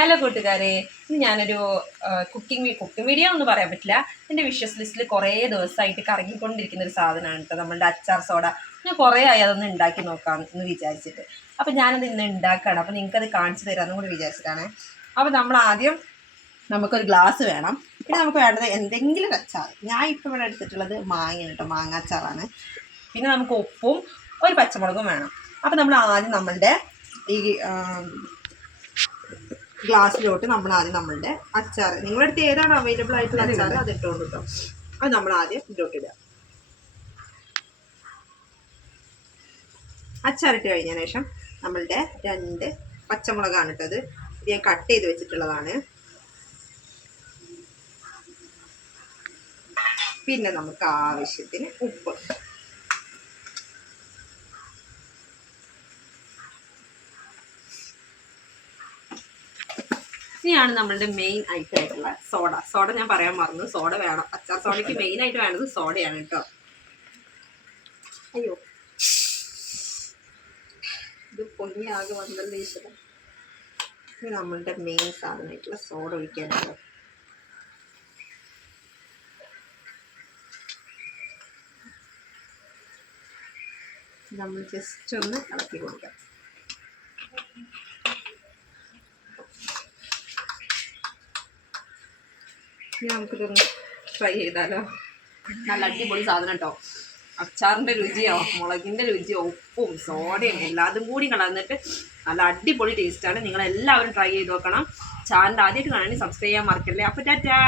Hello കൂട്ടുകാരെ, ഇന്ന് ഞാനൊരു കുക്കിംഗ് വീഡിയോ ഒന്നും പറയാൻ പറ്റില്ല. എൻ്റെ വിഷസ് ലിസ്റ്റിൽ കുറേ ദിവസമായിട്ട് കറങ്ങിക്കൊണ്ടിരിക്കുന്ന ഒരു സാധനമാണ് കേട്ടോ, നമ്മളുടെ അച്ചാർ സോഡ. ഞാൻ കുറേ ആയി അതൊന്ന് ഉണ്ടാക്കി നോക്കാം എന്ന് വിചാരിച്ചിട്ട്. അപ്പോൾ ഞാനത് ഇന്ന് ഉണ്ടാക്കുകയാണ്. അപ്പോൾ നിങ്ങൾക്കത് കാണിച്ചു തരാമെന്നും കൂടി വിചാരിച്ചിട്ടാണ്. അപ്പോൾ നമ്മൾ ആദ്യം നമുക്കൊരു ഗ്ലാസ് വേണം. പിന്നെ നമുക്ക് വേണ്ടത് എന്തെങ്കിലും അച്ചാർ. ഞാൻ ഇപ്പോൾ ഇവിടെ എടുത്തിട്ടുള്ളത് മാങ്ങയാണ് കേട്ടോ, മാങ്ങ അച്ചാറാണ്. പിന്നെ നമുക്ക് ഉപ്പും ഒരു പച്ചമുളകും വേണം. അപ്പോൾ നമ്മൾ ആദ്യം നമ്മളുടെ ഈ ഗ്ലാസ്സിലോട്ട് നമ്മൾ ആദ്യം നമ്മളുടെ അച്ചാർ, നിങ്ങളുടെ അടുത്ത് ഏതാണ് അവൈലബിൾ ആയിട്ടുള്ള അച്ചാർ അത് ഇട്ടുകൊണ്ട് കേട്ടോ. അത് നമ്മൾ ആദ്യം ഇതിലോട്ടിടുക. അച്ചാറിട്ട് കഴിഞ്ഞതിന് ശേഷം നമ്മളുടെ 2 പച്ചമുളകാണ് ഇട്ടത്. ഇത് ഞാൻ കട്ട് ചെയ്ത് വെച്ചിട്ടുള്ളതാണ്. പിന്നെ നമുക്ക് ആവശ്യത്തിന് ഉപ്പ്. ഇനിയാണ് നമ്മളുടെ മെയിൻ ഐറ്റം ആയിട്ടുള്ള സോഡ ഞാൻ പറയാൻ മറന്നു. സോഡ വേണം. അച്ചാർ സോഡയ്ക്ക് മെയിൻ ആയിട്ട് വേണ്ടത് സോഡയാണ് കേട്ടോ. അയ്യോ, ഇത് പൊങ്ങിയാകെ വന്നല്ലോ ഈശ്വരൻ. ഇനി നമ്മളുടെ മെയിൻ സാധനമായിട്ടുള്ള സോഡ ഒഴിക്കാനുണ്ടോ. നമ്മൾ ജസ്റ്റ് ഒന്ന് ഇളക്കി കൊടുക്കാം. നമുക്കിതൊന്ന് ട്രൈ ചെയ്താലോ. നല്ല അടിപൊളി സാധനം കേട്ടോ. അച്ചാറിൻ്റെ രുചിയോ മുളകിൻ്റെ രുചിയോ ഉപ്പും സോഡയും എല്ലാതും കൂടി കലർന്നിട്ട് നല്ല അടിപൊളി ടേസ്റ്റാണ്. നിങ്ങളെല്ലാവരും ട്രൈ ചെയ്ത് നോക്കണം. ചാനൽ ആദ്യമായിട്ട് കാണാൻ സബ്സ്ക്രൈബ് ചെയ്യാൻ മറക്കല്ലേ. അപ്പോൾ ടാറ്റാ.